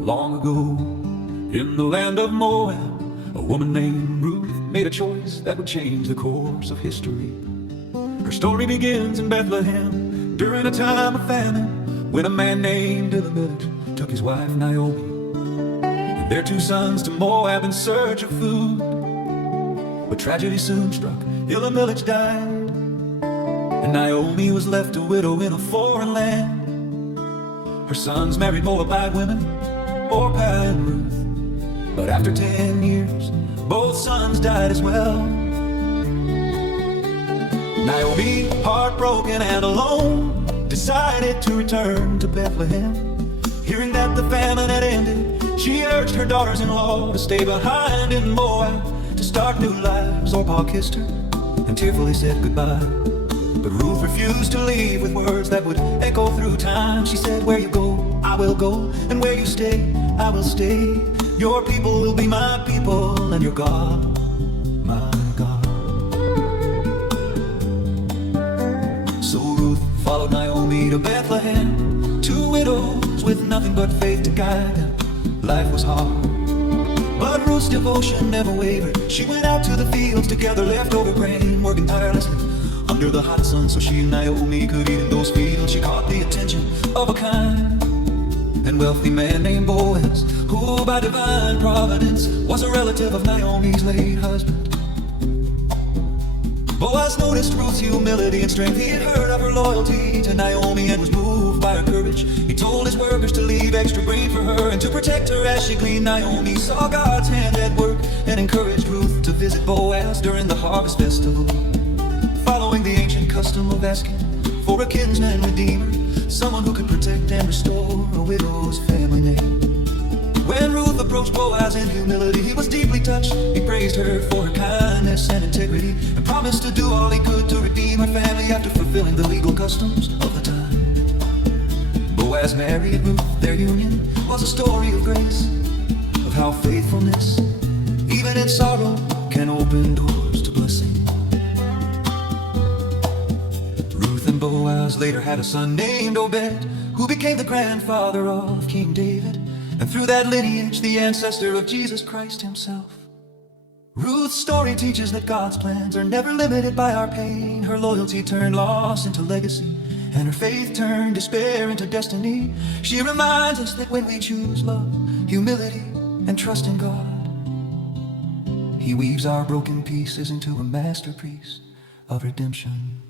Long ago, in the land of Moab, a woman named Ruth made a choice that would change the course of history. Her story begins in Bethlehem during a time of famine, when a man named Elimelech took his wife Naomi and their 2 sons to Moab in search of food. But tragedy soon struck. Elimelech died, and Naomi was left a widow in a foreign land. Her sons married Moabite women, Orpah and Ruth. But after 10 years, both sons died as well. Naomi, heartbroken and alone, decided to return to Bethlehem. Hearing that the famine had ended, she urged her daughters-in-law to stay behind in Moab to start new lives. Orpah kissed her and tearfully said goodbye. But Ruth refused to leave with words that would echo through time. She said, "Where you go, I will go, and where you stay, I will stay. Your people will be my people, and your God, my God." So Ruth followed Naomi to Bethlehem, 2 widows with nothing but faith to guide them. Life was hard, but Ruth's devotion never wavered. She went out to the fields to gather leftover grain, working tirelessly under the hot sun so she and Naomi could eat in those fields. She caught the attention of a kind and wealthy man named Boaz, who by divine providence was a relative of Naomi's late husband. Boaz noticed Ruth's humility and strength. He had heard of her loyalty to Naomi and was moved by her courage. He told his workers to leave extra grain for her and to protect her as she gleaned. Naomi saw God's hand at work and encouraged Ruth to visit Boaz during the harvest festival, following the ancient custom of asking for a kinsman redeemer, someone who could protect and restore a widow's family name. When Ruth approached Boaz in humility, he was deeply touched. He praised her for her kindness and integrity and promised to do all he could to redeem her family after fulfilling the legal customs of the time. Boaz married Ruth. Their union was a story of grace, of how faithfulness, even in sorrow, can open doors to blessing. Ruth and Boaz later had a son named Obed, who became the grandfather of King David, and through that lineage, the ancestor of Jesus Christ himself. Ruth's story teaches that God's plans are never limited by our pain. Her loyalty turned loss into legacy, and her faith turned despair into destiny. She reminds us that when we choose love, humility, and trust in God, He weaves our broken pieces into a masterpiece of redemption.